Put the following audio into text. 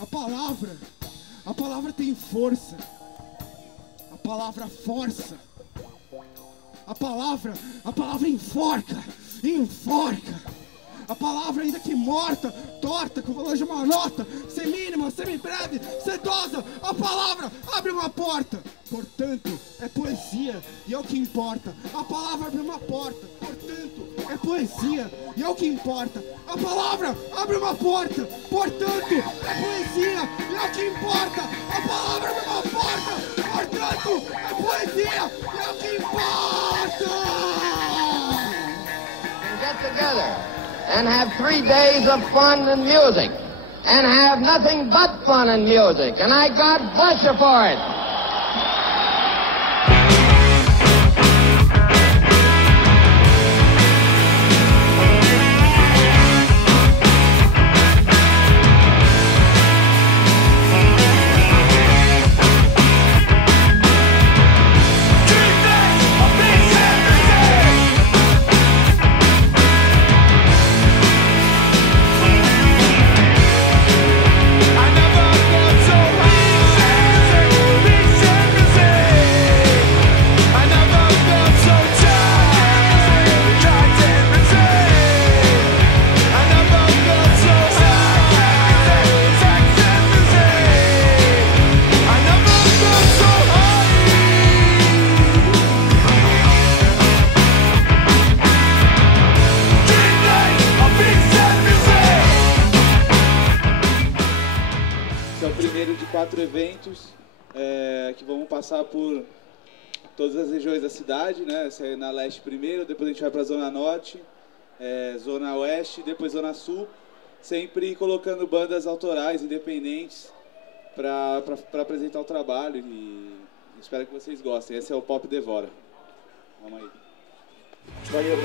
A palavra tem força. A palavra força. A palavra enforca. A palavra, ainda que morta, torta, com valor de uma nota, semínima, semibreve, sedosa, a palavra abre uma porta. Portanto, é poesia e é o que importa. A palavra abre uma porta. Portanto, é poesia e é o que importa. A palavra abre uma porta. Portanto, é poesia e é o que importa. A palavra abre uma porta. Portanto, é poesia e é o que importa. Get together and have 3 days of fun and music, and have nothing but fun and music, and I God bless you for it. Esse é o primeiro de 4 eventos que vamos passar por todas as regiões da cidade, né? Esse é na leste primeiro, depois a gente vai para a zona norte, zona oeste, depois zona sul, sempre colocando bandas autorais, independentes, para apresentar o trabalho, e espero que vocês gostem. Esse é o Pop Devora. Vamos aí. Valeu.